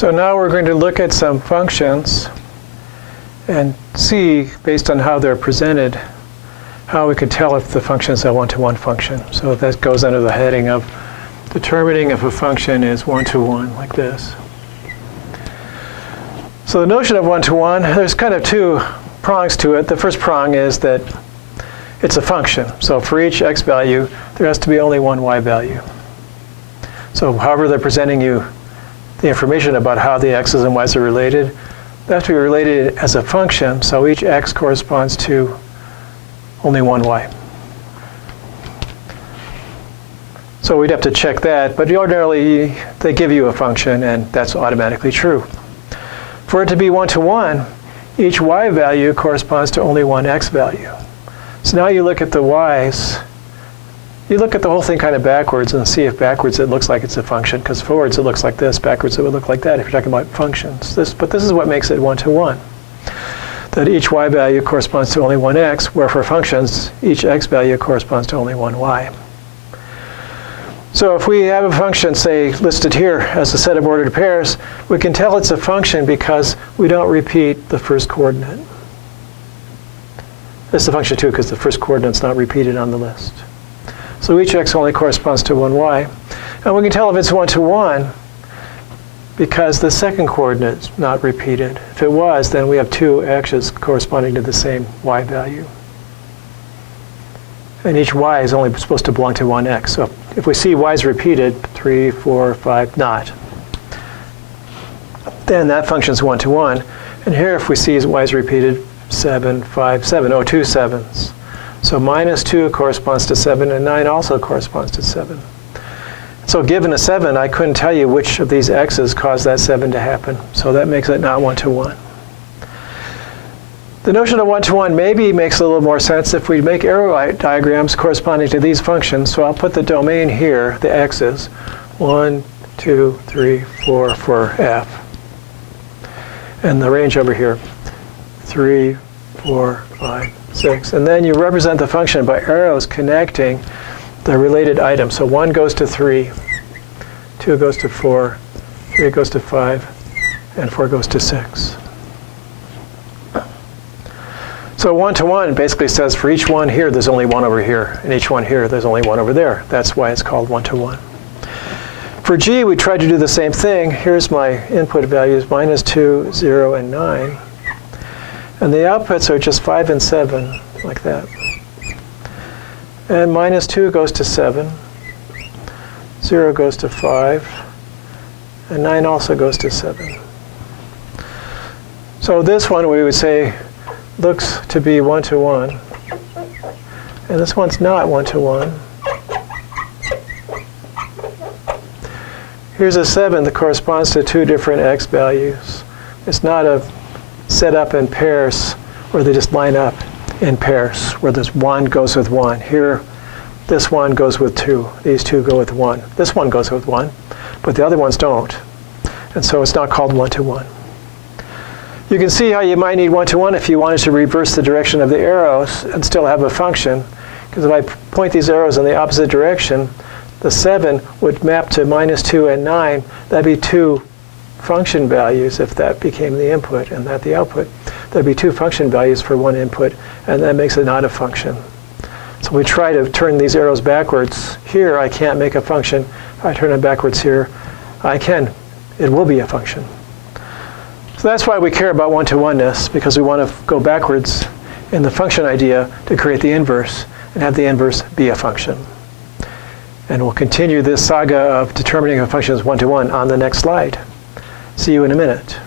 So now we're going to look at some functions and see, based on how they're presented, how we could tell if the function is a one-to-one function. So that goes under the heading of determining if a function is one-to-one, like this. So the notion of one-to-one, there's kind of two prongs to it. The first prong is that it's a function. So for each x value, there has to be only one y value. So however they're presenting you the information about how the x's and y's are related, they have to be related as a function, so each x corresponds to only one y. So we'd have to check that, but ordinarily they give you a function and that's automatically true. For it to be one-to-one, each y value corresponds to only one x value. So now you look at the y's, you look at the whole thing kind of backwards and see if backwards it looks like it's a function, because forwards it looks like this, backwards it would look like that if you're talking about functions. But this is what makes it one-to-one, that each y value corresponds to only one x, where for functions, each x value corresponds to only one y. So if we have a function, say, listed here as a set of ordered pairs, we can tell it's a function because we don't repeat the first coordinate. This is a function too because the first coordinate's not repeated on the list. So each x only corresponds to one y. And we can tell if it's one-to-one because the second coordinate is not repeated. If it was, then we have two x's corresponding to the same y value. And each y is only supposed to belong to one x. So if we see y's repeated, 3, 4, 5, not, then that function is one-to-one. And here if we see y's repeated, 7, 5, 7, 2 sevens. So minus 2 corresponds to 7, and 9 also corresponds to 7. So given a 7, I couldn't tell you which of these x's caused that 7 to happen. So that makes it not one-to-one. The notion of one-to-one maybe makes a little more sense if we make arrow diagrams corresponding to these functions. So I'll put the domain here, the x's, 1, 2, 3, 4 for f. And the range over here, 3, 4, 5, 6. And then you represent the function by arrows connecting the related items. So 1 goes to 3, 2 goes to 4, 3 goes to 5, and 4 goes to 6. So one-to-one basically says for each one here, there's only one over here, and each one here, there's only one over there. That's why it's called one-to-one. For G, we tried to do the same thing. Here's my input values, -2, 0, and 9. And the outputs are just 5 and 7, like that. And -2 goes to 7, 0 goes to 5, and 9 also goes to 7. So this one we would say looks to be one-to-one, and this one's not one-to-one. Here's a 7 that corresponds to two different x values. It's not a set up in pairs where they just line up in pairs, where this 1 goes with 1. Here, this 1 goes with 2. These two go with 1. This one goes with 1, but the other ones don't. And so it's not called one-to-one. You can see how you might need one-to-one if you wanted to reverse the direction of the arrows and still have a function. Because if I point these arrows in the opposite direction, the 7 would map to -2 and 9. That'd be two function values if that became the input and that the output. There'd be two function values for one input, and that makes it not a function. So we try to turn these arrows backwards. Here, I can't make a function. If I turn it backwards here, I can. It will be a function. So that's why we care about one-to-oneness, because we want to go backwards in the function idea to create the inverse and have the inverse be a function. And we'll continue this saga of determining if a function is one-to-one on the next slide. See you in a minute.